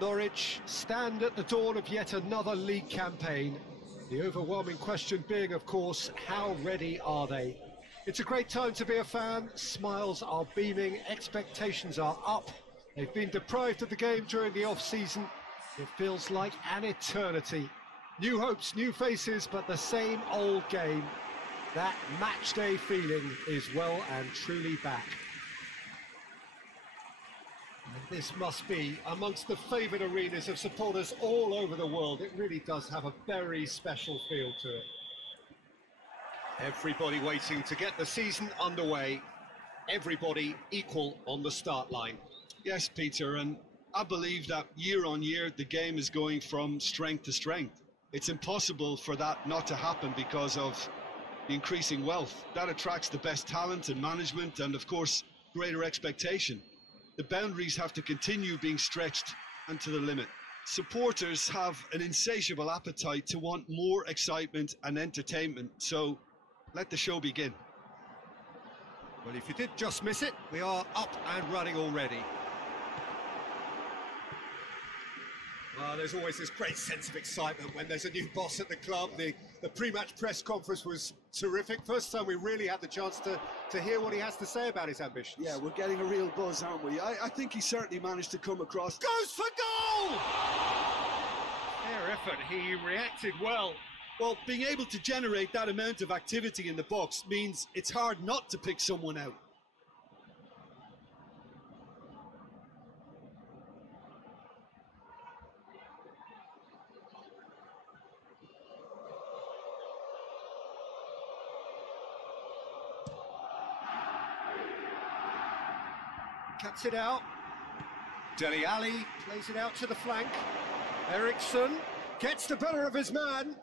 Norwich stand at the dawn of yet another league campaign. The overwhelming question being, of course, how ready are they? It's a great time to be a fan. Smiles are beaming, expectations are up. They've been deprived of the game during the off-season. It feels like an eternity. New hopes, new faces, but the same old game. That match day feeling is well and truly back. And this must be amongst the favoured arenas of supporters all over the world. It really does have a very special feel to it. Everybody waiting to get the season underway. Everybody equal on the start line. Yes, Peter, and I believe that year on year the game is going from strength to strength. It's impossible for that not to happen because of the increasing wealth. That attracts the best talent and management and, of course, greater expectation. The boundaries have to continue being stretched and to the limit. Supporters have an insatiable appetite to want more excitement and entertainment, so let the show begin. Well, if you did just miss it, we are up and running already. Well, there's always this great sense of excitement when there's a new boss at the club. The pre-match press conference was terrific. First time we really had the chance to hear what he has to say about his ambitions. Yeah, we're getting a real buzz, aren't we? I think he certainly managed to come across. Goes for goal! Fair effort, he reacted well. Well, being able to generate that amount of activity in the box means it's hard not to pick someone out. Cuts it out. Dele Alli plays it out to the flank. Eriksson gets the better of his man.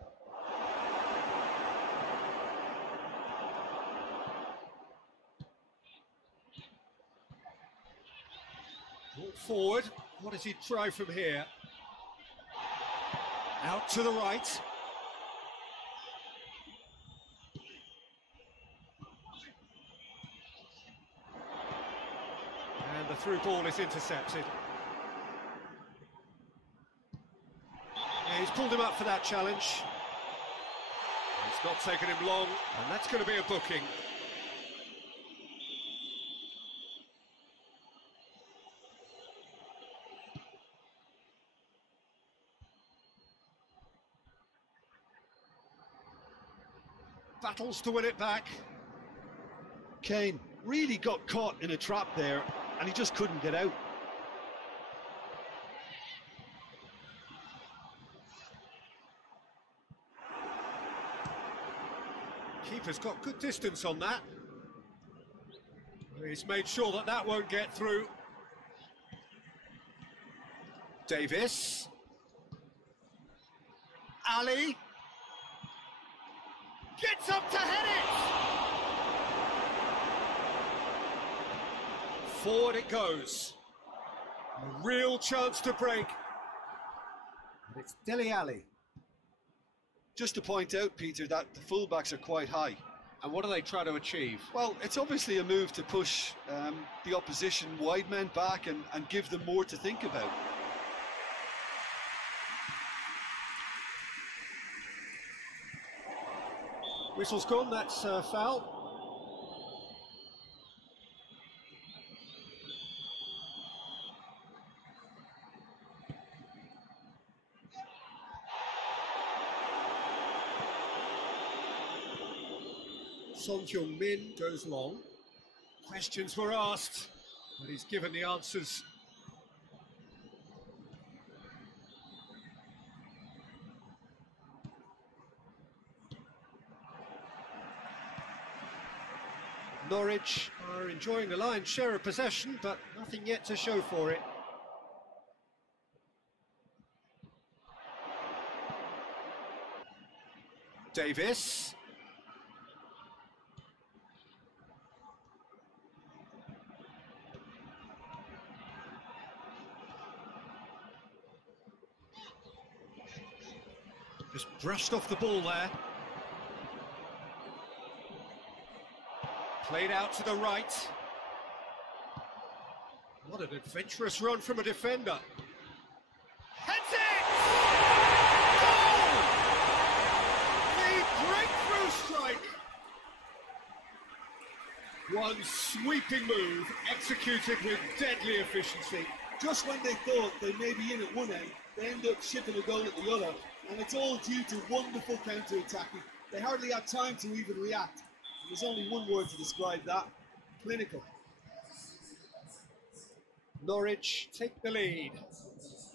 Brought forward. What does he try from here? Out to the right. And the through ball is intercepted. Yeah, he's pulled him up for that challenge. It's not taken him long, and that's going to be a booking. Battles to win it back. Kane really got caught in a trap there, and he just couldn't get out. Keeper's got good distance on that. He's made sure that that won't get through. Davis. Ali. Gets up to head it! Forward it goes. A real chance to break. And it's Dele Alli. Just to point out, Peter, that the fullbacks are quite high. And what do they try to achieve? Well, it's obviously a move to push the opposition wide men back and give them more to think about. Whistle's gone, that's foul. Son Heung-min goes long. Questions were asked, but he's given the answers. Norwich are enjoying the lion's share of possession, but nothing yet to show for it. Davis. Just brushed off the ball there. Played out to the right. What an adventurous run from a defender. Heads it! Goal! The breakthrough strike. One sweeping move, executed with deadly efficiency. Just when they thought they may be in at one end, they end up shipping a goal at the other, and it's all due to wonderful counter-attacking. They hardly had time to even react. There's only one word to describe that: clinical. Norwich take the lead.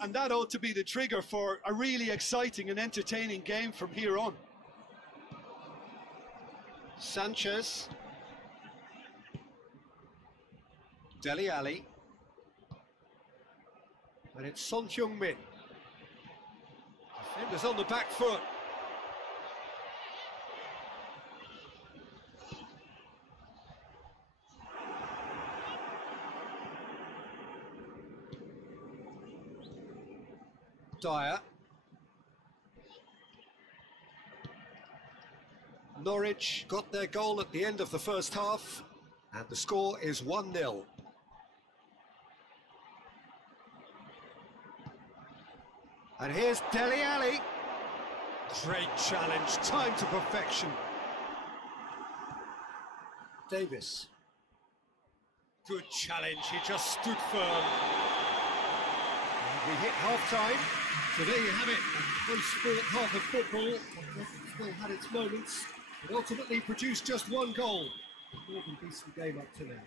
And that ought to be the trigger for a really exciting and entertaining game from here on. Sanchez. Dele Alli. And it's Son Heung-min. Defenders on the back foot. Dyer. Norwich got their goal at the end of the first half, and the score is 1-0. And here's Dele Alli. Great challenge, time to perfection. Davis. Good challenge, he just stood firm. And we hit half-time. So there you have it, a close half of football. Still had its moments. It ultimately produced just one goal. More than decent game up to now.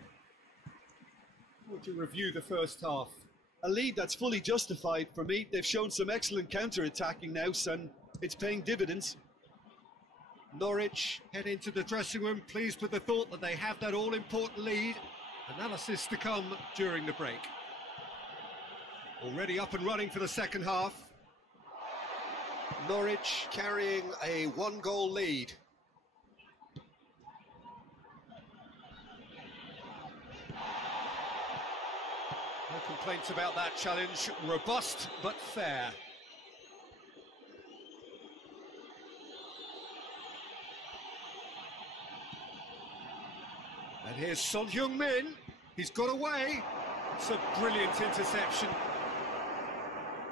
I want to review the first half. A lead that's fully justified for me. They've shown some excellent counter-attacking now, and it's paying dividends. Norwich head into the dressing room pleased with the thought that they have that all-important lead. Analysis to come during the break. Already up and running for the second half. Norwich carrying a one-goal lead. No complaints about that challenge. Robust but fair. And here's Son Heung-min. He's got away. It's a brilliant interception.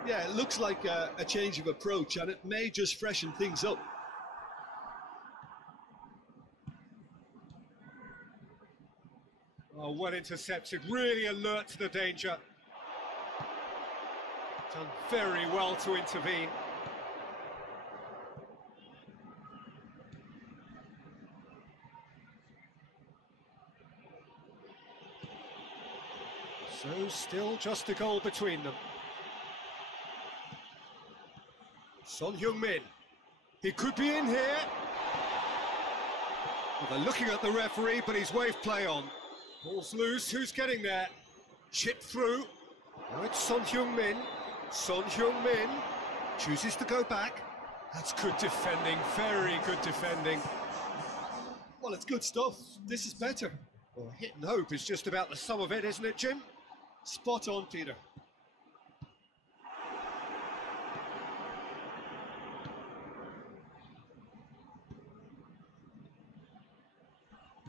Yeah, it looks like a change of approach, and it may just freshen things up. Oh, well intercepted, really alert to the danger. Done very well to intervene. So still just a goal between them. Son Heung-min, he could be in here. Well, they're looking at the referee, but he's waved play on. Ball's loose, who's getting there? Chipped through. Now it's Son Heung-min. Son Heung-min chooses to go back. That's good defending, very good defending. Well, it's good stuff. This is better. Well, hit and hope is just about the sum of it, isn't it, Jim? Spot on, Peter.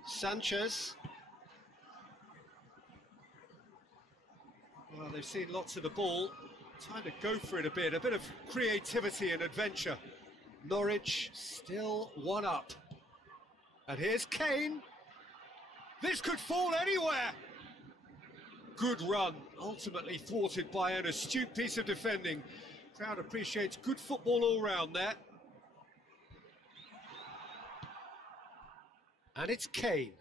Sanchez. Well, they've seen lots of the ball. Time to go for it a bit of creativity and adventure. Norwich still one up. And here's Kane. This could fall anywhere. Good run, ultimately thwarted by an astute piece of defending. Crowd appreciates good football all round there. And it's Kane.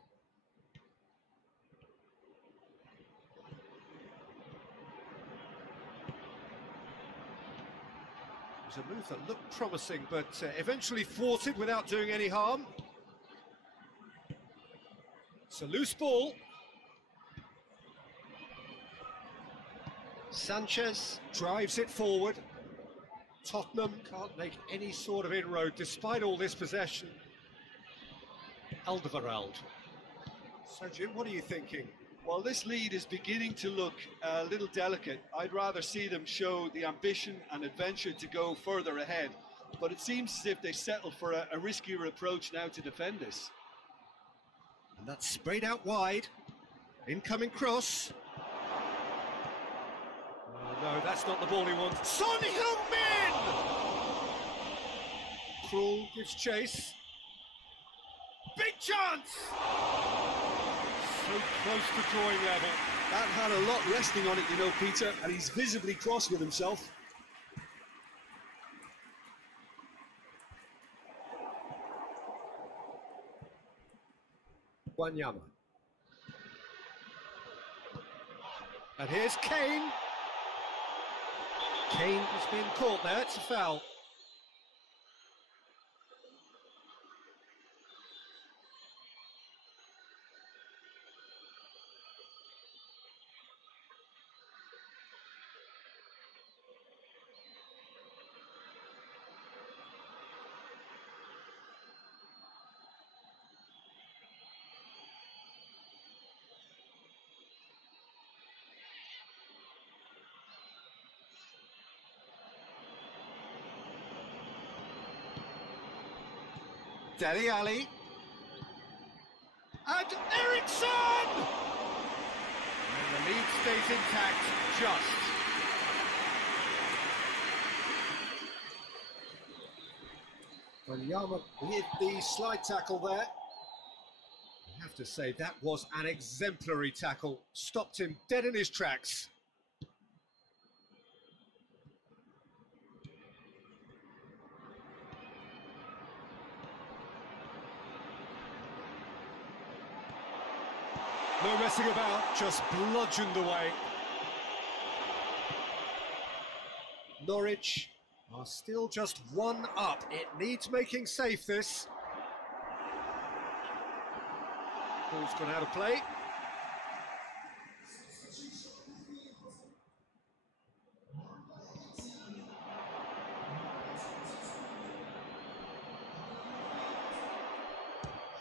It was a move that looked promising, but eventually thwarted without doing any harm. It's a loose ball. Sanchez drives it forward. Tottenham can't make any sort of inroad despite all this possession. Alderweireld. So Jim, what are you thinking? Well, this lead is beginning to look a little delicate. I'd rather see them show the ambition and adventure to go further ahead. But it seems as if they settle for a riskier approach now to defend this. And that's sprayed out wide. Incoming cross. No, that's not the ball he wants. Son Heung-min! Krul gives chase. Big chance! So close to drawing level. That had a lot resting on it, you know, Peter, and he's visibly cross with himself. Wanyama. And here's Kane. Kane has been caught there, it's a foul. Dele Alli. And Eriksson! And the lead stays intact, just. Wanyama hit the slide tackle there. I have to say, that was an exemplary tackle. Stopped him dead in his tracks. No messing about, just bludgeoned away. Norwich are still just one up. It needs making safe, this. Ball's gone out of play.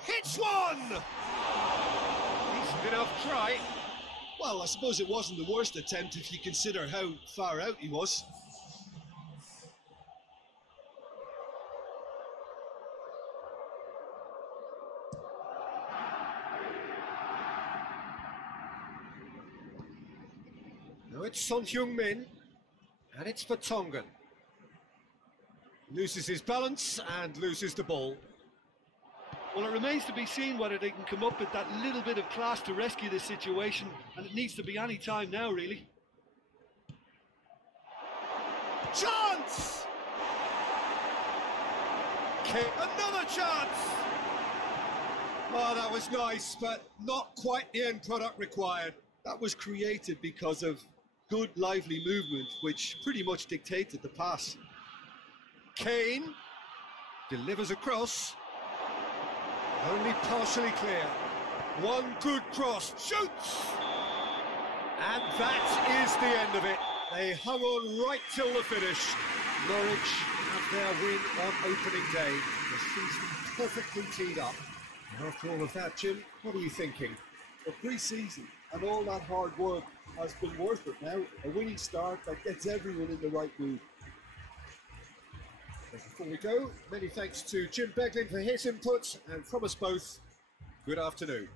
Hits one! Enough try. Well, I suppose it wasn't the worst attempt if you consider how far out he was. Now it's Son Heung-min, and it's for Tongan. Loses his balance and loses the ball. Well, it remains to be seen whether they can come up with that little bit of class to rescue this situation, and it needs to be any time now, really. Chance! Another chance! Oh, that was nice, but not quite the end product required. That was created because of good, lively movement, which pretty much dictated the pass. Kane delivers across. Only partially clear. One good cross. Shoots! And that is the end of it. They hung on right till the finish. Norwich have their win on opening day. The season perfectly teed up. And after all of that, Jim, what are you thinking? The pre-season and all that hard work has been worth it now. A winning start that gets everyone in the right mood. Before we go, many thanks to Jim Beglin for his input, and from us both, good afternoon.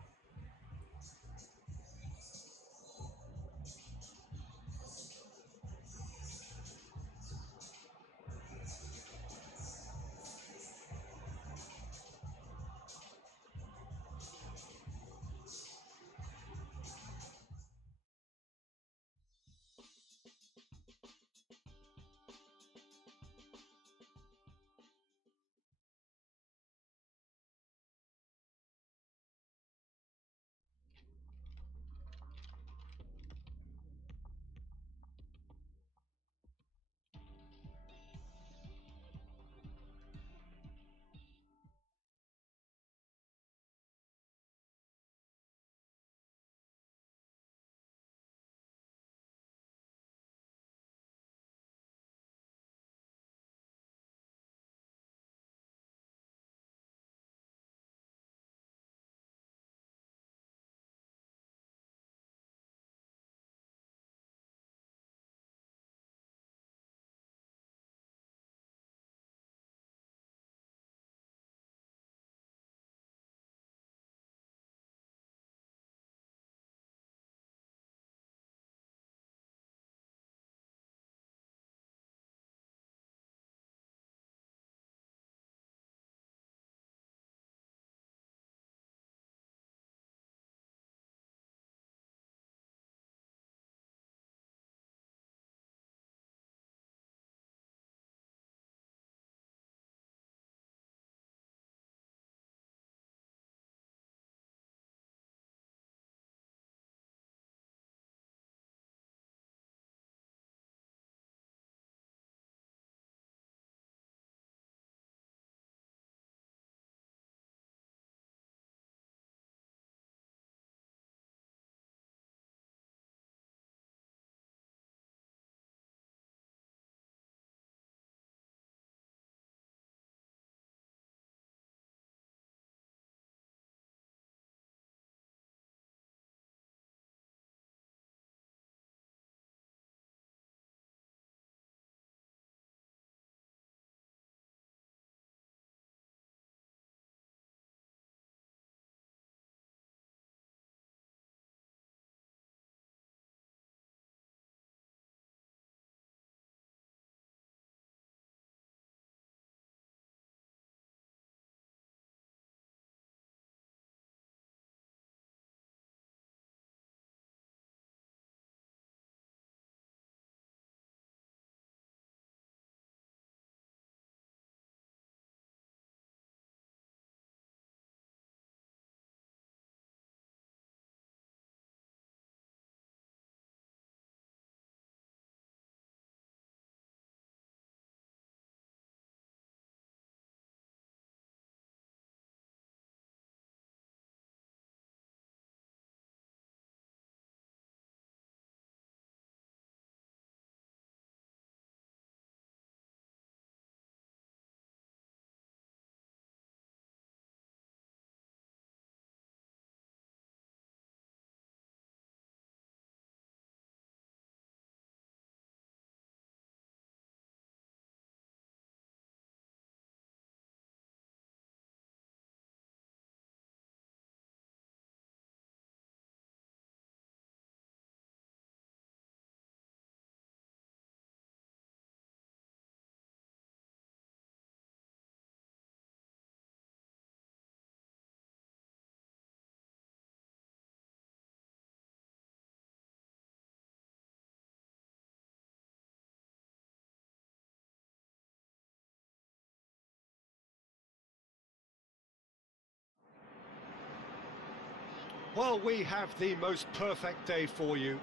Well, we have the most perfect day for you.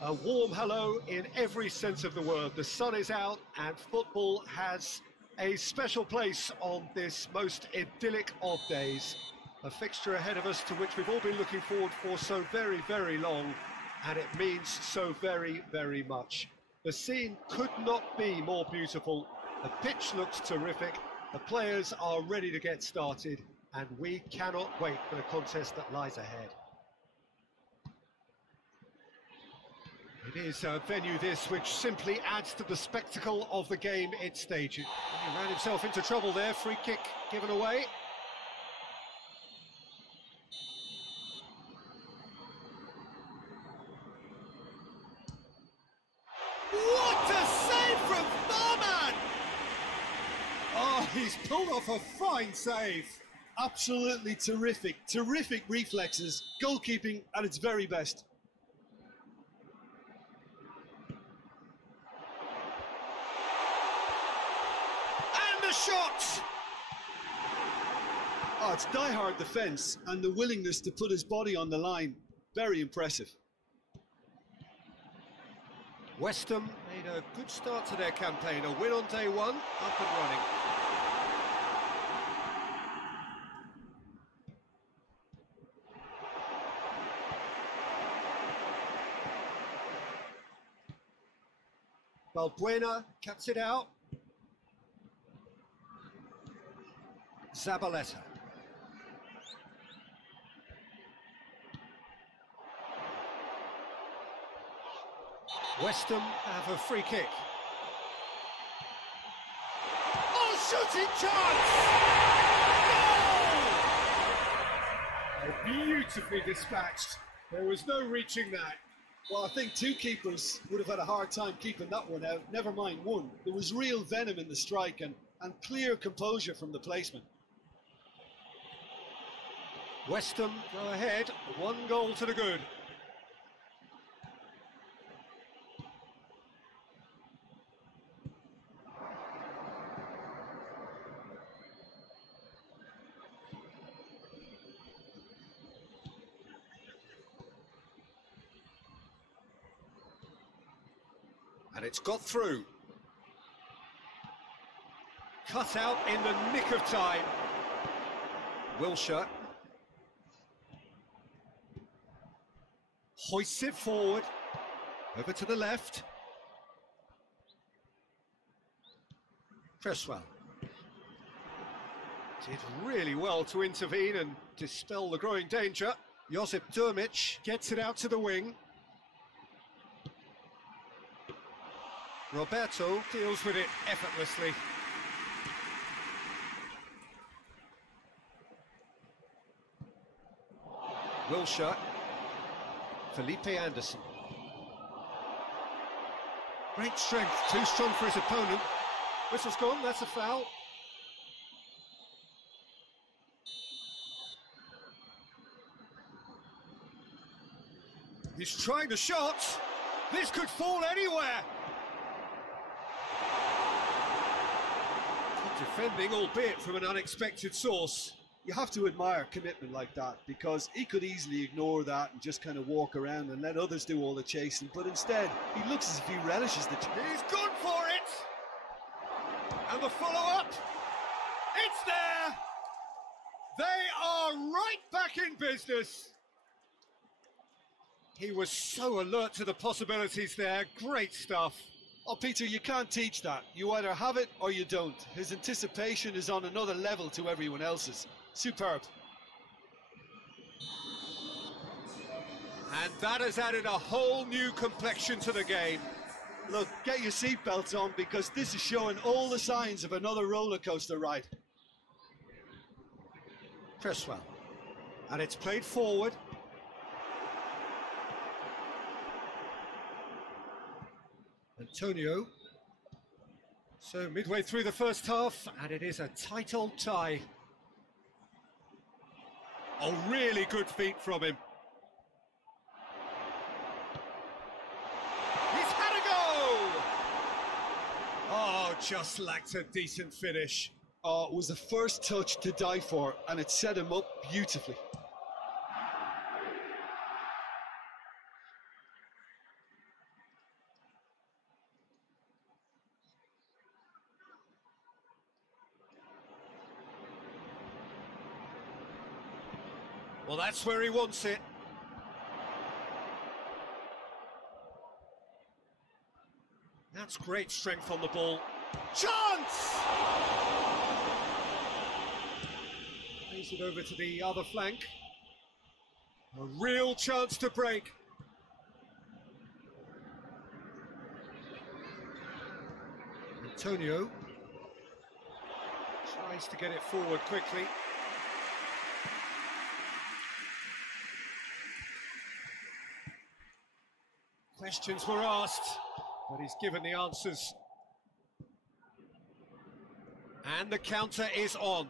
A warm hello in every sense of the word. The sun is out and football has a special place on this most idyllic of days. A fixture ahead of us to which we've all been looking forward for so very, very long, and it means so very, very much. The scene could not be more beautiful. The pitch looks terrific. The players are ready to get started, and we cannot wait for the contest that lies ahead. It is a venue this which simply adds to the spectacle of the game it stages. He ran himself into trouble there, free kick given away. What a save from Farman! Oh, he's pulled off a fine save. Absolutely terrific. Terrific reflexes. Goalkeeping at its very best. And the shot! Oh, it's die-hard defence and the willingness to put his body on the line. Very impressive. West Ham made a good start to their campaign. A win on day one, up and running. Balbuena cuts it out. Zabaleta. West Ham have a free kick. Oh, shooting chance! Goal! Oh, beautifully dispatched. There was no reaching that. Well, I think two keepers would have had a hard time keeping that one out, never mind one. There was real venom in the strike and clear composure from the placement. West Ham go ahead, 1 goal to the good. And it's got through. Cut out in the nick of time. Wilshere hoists it forward, over to the left. Cresswell did really well to intervene and dispel the growing danger. Josip Durmic gets it out to the wing. Roberto deals with it effortlessly. Wilshere, Felipe Anderson. Great strength, too strong for his opponent. Whistle's gone, that's a foul. He's trying the shot. This could fall anywhere. Good defending, albeit from an unexpected source. You have to admire commitment like that, because he could easily ignore that and just kind of walk around and let others do all the chasing, but instead he looks as if he relishes the chase. He's gone for it! And the follow-up, it's there! They are right back in business. He was so alert to the possibilities there, great stuff. Oh, Peter, you can't teach that. You either have it or you don't. His anticipation is on another level to everyone else's. Superb. And that has added a whole new complexion to the game. Look, get your seatbelts on, because this is showing all the signs of another roller coaster ride. Cresswell. And it's played forward. Antonio. So midway through the first half, and it is a tight old tie. Oh, really good feet from him. He's had a go! Oh, just lacked a decent finish. Oh, it was the first touch to die for, and it set him up beautifully. Well, that's where he wants it. That's great strength on the ball. Chance! Plays it over to the other flank. A real chance to break. Antonio tries to get it forward quickly. Questions were asked, but he's given the answers. And the counter is on.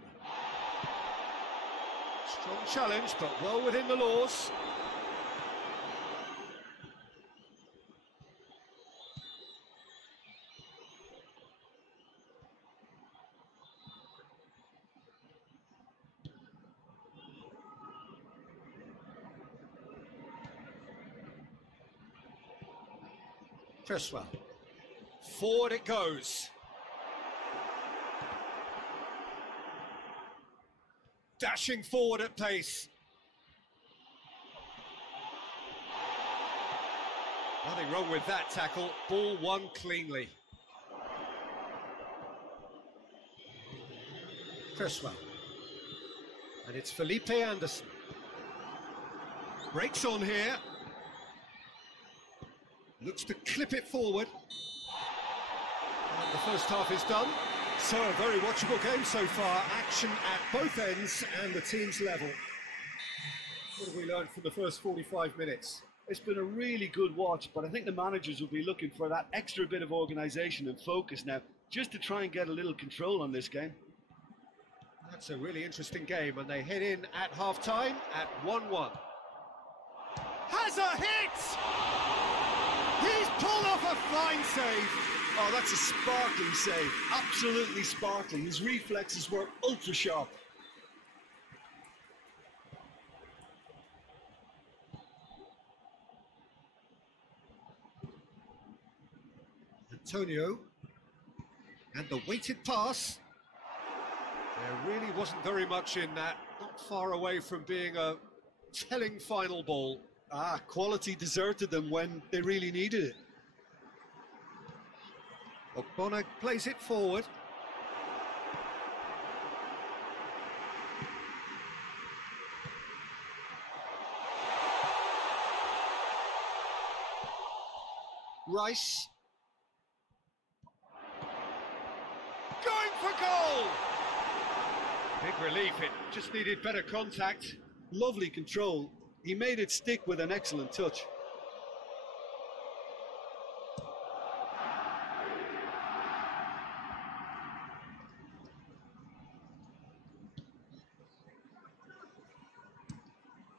Strong challenge, but well within the laws. Cresswell. Forward it goes. Dashing forward at pace. Nothing wrong with that tackle. Ball won cleanly. Cresswell. And it's Felipe Anderson. Breaks on here. Looks to clip it forward. And the first half is done. So a very watchable game so far. Action at both ends and the team's level. What have we learned from the first 45 minutes? It's been a really good watch, but I think the managers will be looking for that extra bit of organisation and focus now, just to try and get a little control on this game. That's a really interesting game, and they head in at half-time at 1-1. Has a hit! He's pulled off a fine save. Oh, that's a sparkling save. Absolutely sparkling. His reflexes were ultra sharp. Antonio. And the weighted pass. There really wasn't very much in that. Not far away from being a telling final ball. Quality deserted them when they really needed it. Ogbonna plays it forward. Rice. Going for goal! Big relief, it just needed better contact. Lovely control. He made it stick with an excellent touch.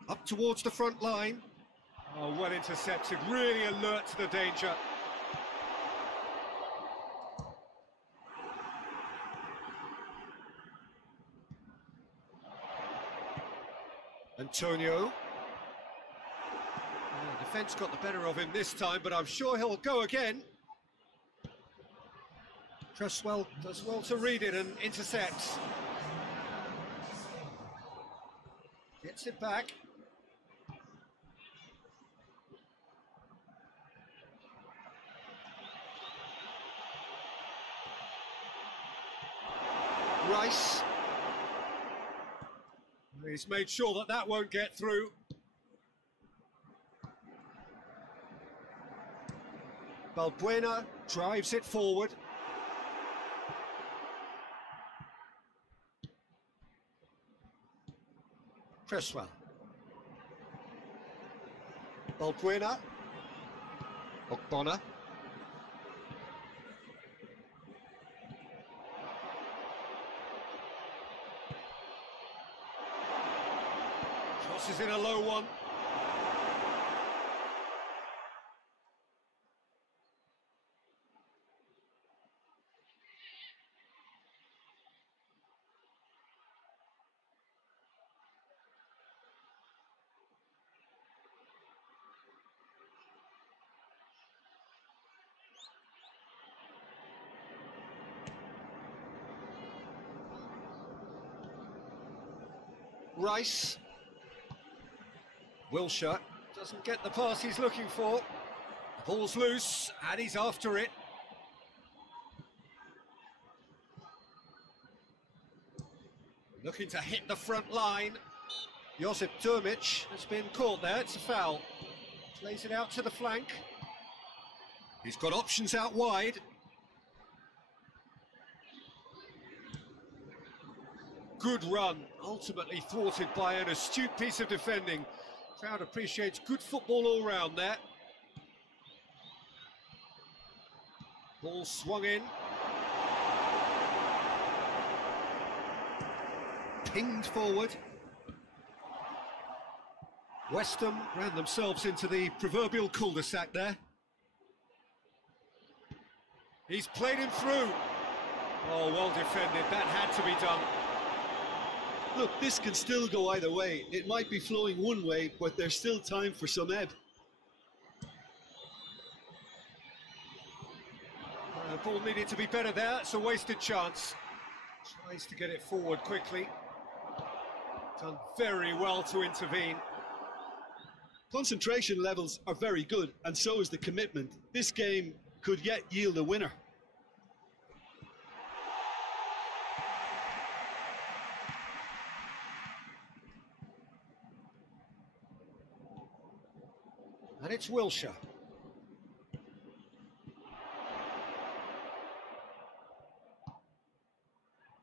Up towards the front line. Oh, well intercepted, really alert to the danger. Antonio. The defence got the better of him this time, but I'm sure he'll go again. Cresswell does well to read it and intercepts. Gets it back. Rice. He's made sure that that won't get through. Balbuena drives it forward. Cresswell. Balbuena. Ogbonna. Crosses in a low one. Rice. Wilshere doesn't get the pass he's looking for. The ball's loose, and he's after it. Looking to hit the front line. Josip Durmic has been caught there, it's a foul. Plays it out to the flank. He's got options out wide. Good run, ultimately thwarted by an astute piece of defending. Crowd appreciates good football all round there. Ball swung in. Pinged forward. West Ham ran themselves into the proverbial cul-de-sac there. He's played him through. Oh, well defended, that had to be done. Look, this can still go either way. It might be flowing one way, but there's still time for some ebb. The ball needed to be better there, it's a wasted chance. Tries to get it forward quickly. Done very well to intervene. Concentration levels are very good, and so is the commitment. This game could yet yield a winner. And it's Wilshere.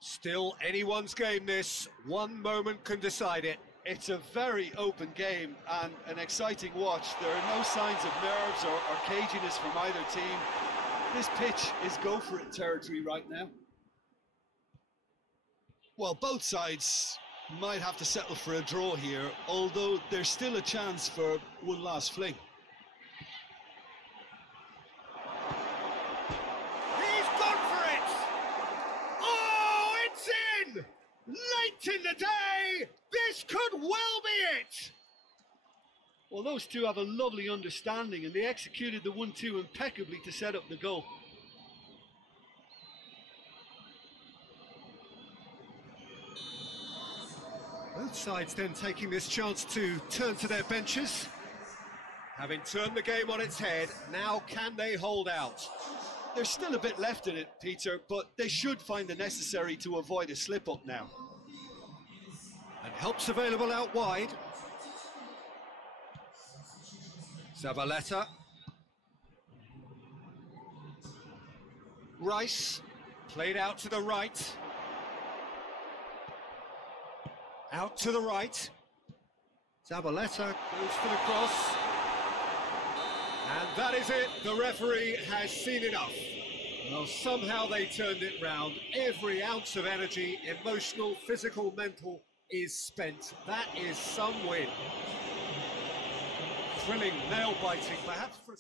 Still anyone's game this. One moment can decide it. It's a very open game and an exciting watch. There are no signs of nerves or caginess from either team. This pitch is go-for-it territory right now. Well, both sides might have to settle for a draw here, although there's still a chance for one last fling. He's gone for it! Oh, it's in! Late in the day! This could well be it! Well, those two have a lovely understanding, and they executed the 1-2 impeccably to set up the goal. Both sides then taking this chance to turn to their benches. Having turned the game on its head, now can they hold out? There's still a bit left in it, Peter, but they should find the necessary to avoid a slip-up now. And help's available out wide. Zabaleta. Rice, played out to the right. Out to the right. Zabaleta goes for the cross. And that is it, the referee has seen enough. Well, somehow they turned it round. Every ounce of energy, emotional, physical, mental, is spent. That is some win. Thrilling, nail-biting, perhaps for...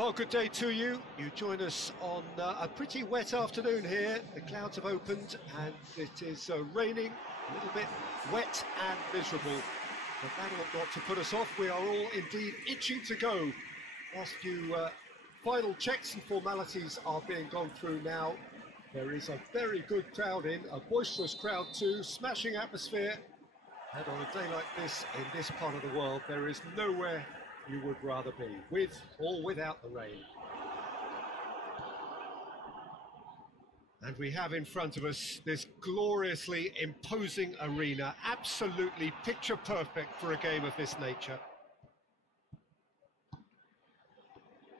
Well, good day to you. You join us on a pretty wet afternoon here. The clouds have opened and it is raining, a little bit wet and miserable. But that ought not to put us off. We are all indeed itching to go. Whilst you final checks and formalities are being gone through now, there is a very good crowd in, a boisterous crowd too, smashing atmosphere. And on a day like this, in this part of the world, there is nowhere you would rather be, with or without the rain. And we have in front of us this gloriously imposing arena, absolutely picture perfect for a game of this nature.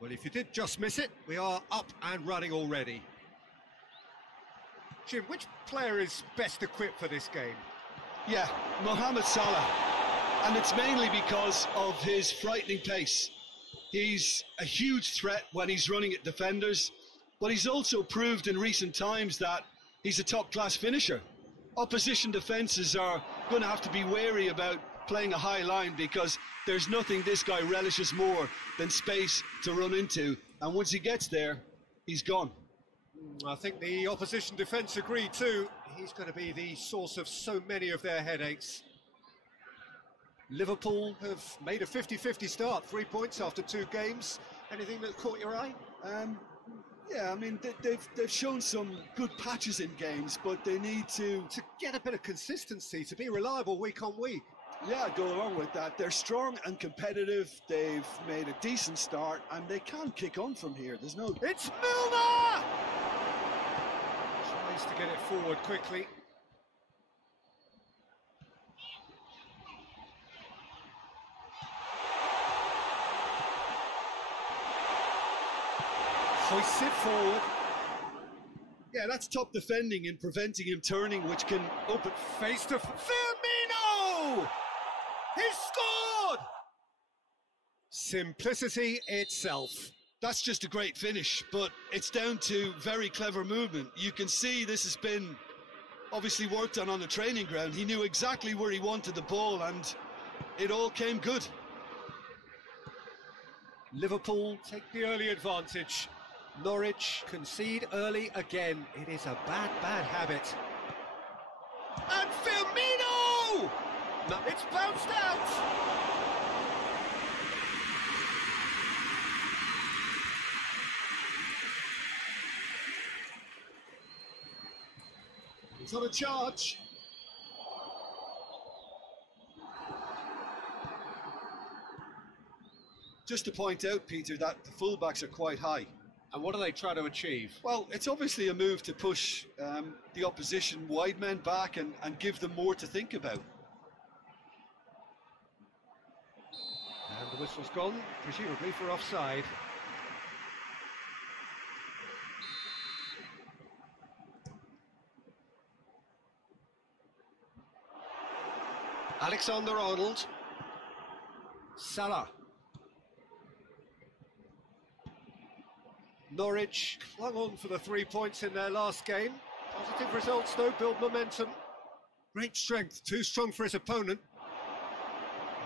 Well, if you did just miss it, we are up and running already. Jim, which player is best equipped for this game? Yeah, Mohamed Salah. And it's mainly because of his frightening pace. He's a huge threat when he's running at defenders, but he's also proved in recent times that he's a top-class finisher. Opposition defences are going to have to be wary about playing a high line because there's nothing this guy relishes more than space to run into, and once he gets there, he's gone. I think the opposition defence agree too. He's going to be the source of so many of their headaches. Liverpool have made a 50-50 start, 3 points after 2 games. Anything that caught your eye? Yeah, I mean, they've shown some good patches in games, but they need to get a bit of consistency, to be reliable week on week. Yeah, go along with that. They're strong and competitive. They've made a decent start, and they can kick on from here. There's no... It's Milner! Tries to get it forward quickly. Hoists it forward. Yeah, that's top defending and preventing him turning, which can open... Face to... Firmino! He's scored! Simplicity itself. That's just a great finish, but it's down to very clever movement. You can see this has been obviously worked on the training ground. He knew exactly where he wanted the ball, and it all came good. Liverpool take the early advantage. Norwich concede early again. It is a bad habit. And Firmino! No, it's bounced out! He's on a charge. Just to point out, Peter, that the fullbacks are quite high. And what are they trying to achieve? Well, it's obviously a move to push the opposition wide men back and give them more to think about. And the whistle's gone, presumably for offside. Alexander-Arnold. Salah. Norwich clung on for the 3 points in their last game. Positive results though, build momentum. Great strength, too strong for his opponent.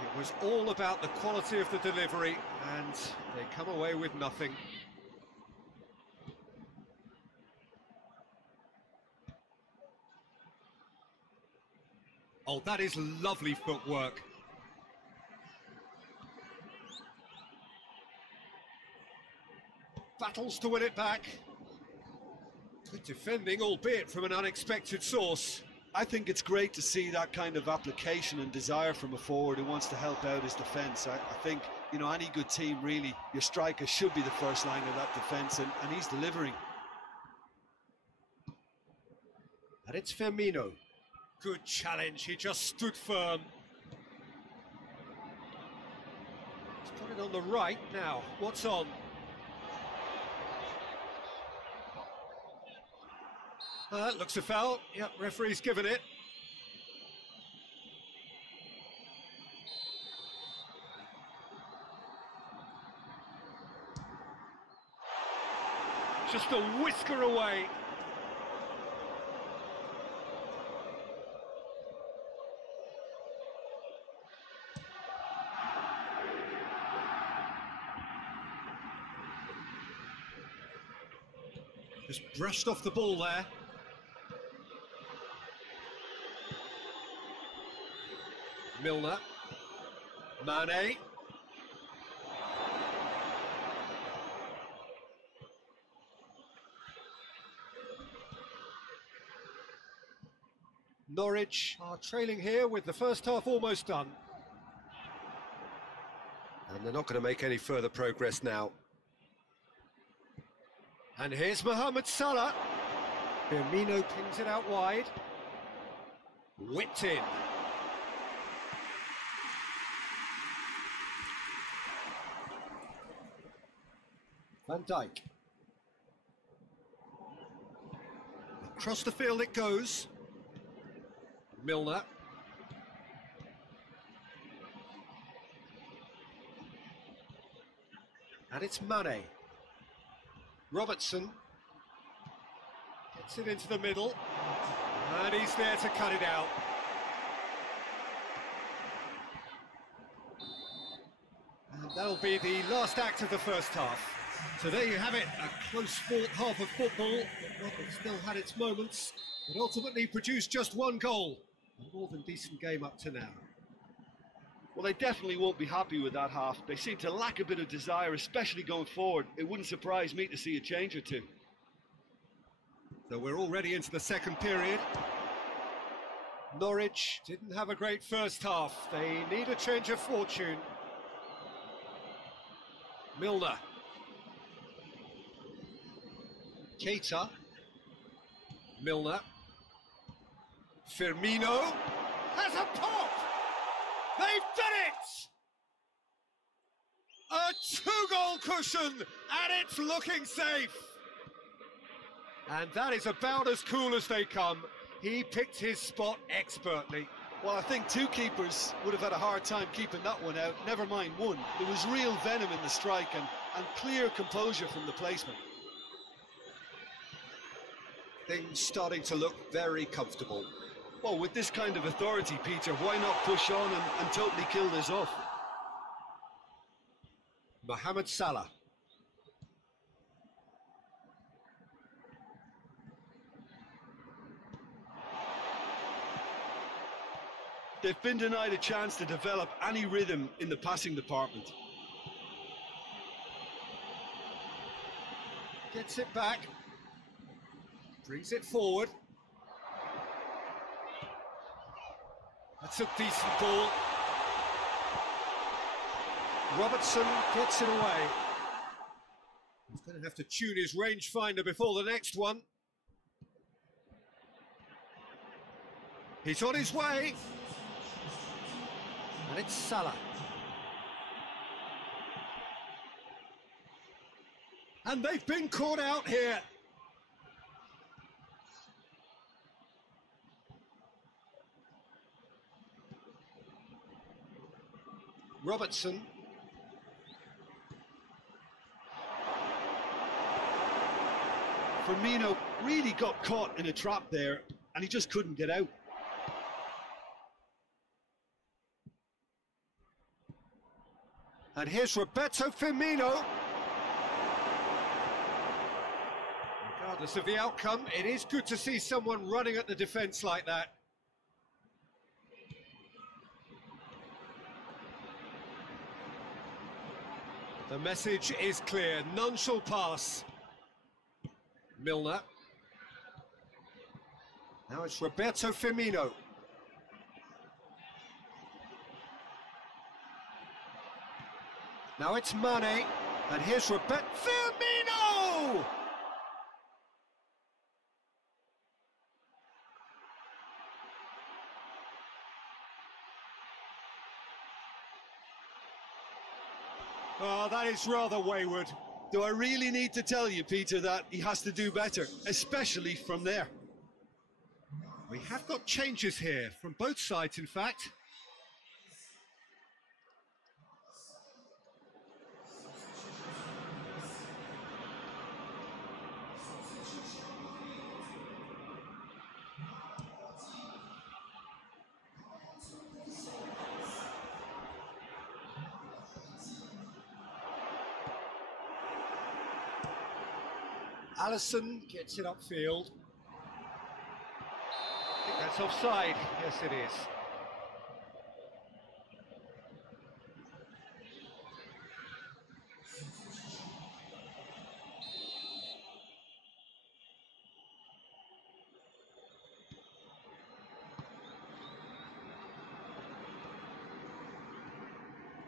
It was all about the quality of the delivery, and they come away with nothing. Oh, that is lovely footwork. Battles to win it back. Good defending, albeit from an unexpected source. I think it's great to see that kind of application and desire from a forward who wants to help out his defence. I think, you know, any good team, really, your striker should be the first line of that defence, and he's delivering. And it's Firmino. Good challenge, he just stood firm. He's put it on the right now. What's on? Looks a foul. Yep, referee's given it. Just a whisker away. Just brushed off the ball there. Milner. Mane. Norwich are trailing here with the first half almost done. And they're not going to make any further progress now. And here's Mohamed Salah. Firmino pings it out wide. Whipped in. Van Dijk. Across the field it goes. Milner. And it's Mane. Robertson gets it into the middle, and he's there to cut it out. And that'll be the last act of the first half. So there you have it, a close-fought half of football. It still had its moments, but ultimately produced just one goal. A more than decent game up to now. Well, they definitely won't be happy with that half. They seem to lack a bit of desire, especially going forward. It wouldn't surprise me to see a change or two. So we're already into the second period. Norwich didn't have a great first half. They need a change of fortune. Milner. Keita. Milner. Firmino. Has a pop! They've done it! A two-goal cushion, and it's looking safe. And that is about as cool as they come. He picked his spot expertly. Well, I think two keepers would have had a hard time keeping that one out, never mind one. There was real venom in the strike and clear composure from the placement. Things starting to look very comfortable. Well, with this kind of authority, Peter, why not push on and totally kill this off? Mohamed Salah. They've been denied a chance to develop any rhythm in the passing department. Gets it back. Brings it forward. That's a decent ball. Robertson gets it away. He's going to have to tune his rangefinder before the next one. He's on his way. And it's Salah. And they've been caught out here. Robertson. Firmino really got caught in a trap there, and he just couldn't get out. And here's Roberto Firmino. Regardless of the outcome, it is good to see someone running at the defence like that. The message is clear, none shall pass. Milner. Now it's Roberto Firmino. Now it's Mane, and here's Roberto Firmino! Oh, that is rather wayward. Do I really need to tell you, Peter, that he has to do better, especially from there? We have got changes here, from both sides in fact. Allison gets it upfield. I think that's offside. Yes, it is.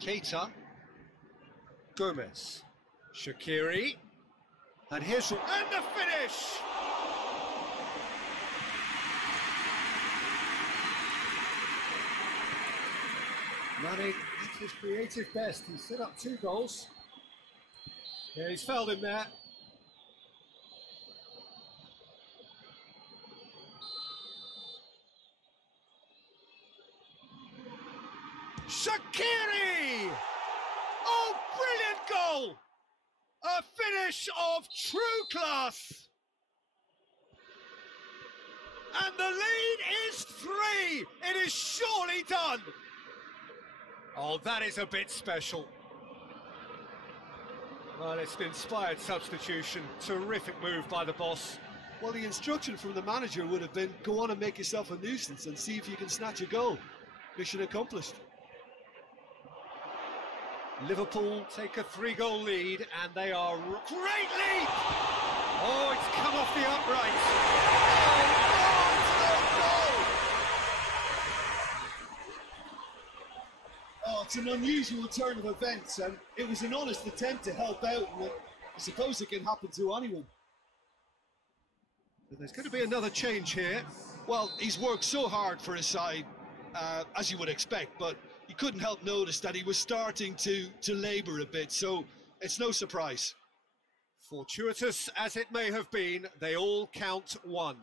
Keita. Gomez. Shaqiri. And here's... And the finish! Manning at his creative best. He's set up 2 goals. Yeah, he's fouled him there. Shaqiri! Oh, brilliant goal! A finish of true class! And the lead is 3! It is surely done! Oh, that is a bit special. Well, it's an inspired substitution. Terrific move by the boss. Well, the instruction from the manager would have been, go on and make yourself a nuisance and see if you can snatch a goal. Mission accomplished. Liverpool take a 3-goal lead, and they are... Great lead! Oh, it's come off the upright. Oh, it's an unusual turn of events, and it was an honest attempt to help out, and I suppose it can happen to anyone. There's going to be another change here. Well, he's worked so hard for his side, as you would expect, but you couldn't help notice that he was starting to labour a bit, so it's no surprise. Fortuitous as it may have been, they all count 1.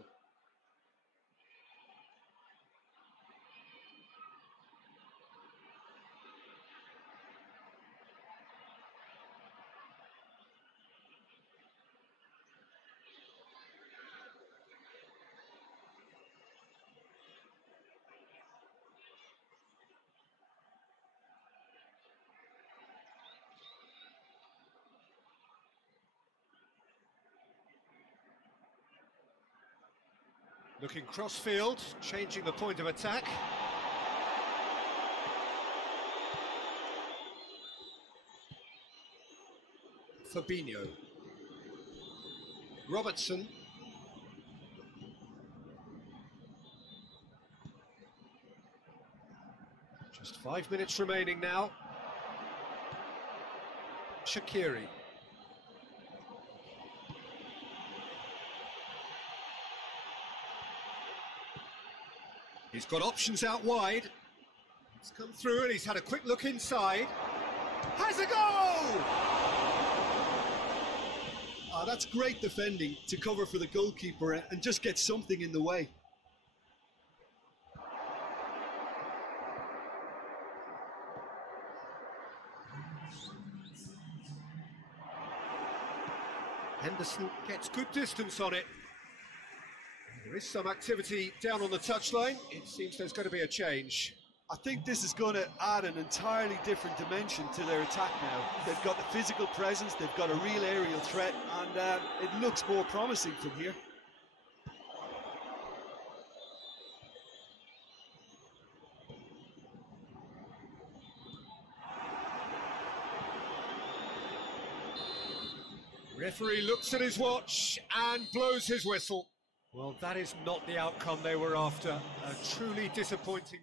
Looking cross-field, changing the point of attack. Fabinho. Robertson. Just 5 minutes remaining now. Shaqiri. He's got options out wide. He's come through and he's had a quick look inside. Has a goal! Ah, that's great defending to cover for the goalkeeper and just get something in the way. Henderson gets good distance on it. There is some activity down on the touchline. It seems there's going to be a change. I think this is going to add an entirely different dimension to their attack now. They've got the physical presence, they've got a real aerial threat, and it looks more promising from here. Referee looks at his watch and blows his whistle. Well, that is not the outcome they were after. A truly disappointing...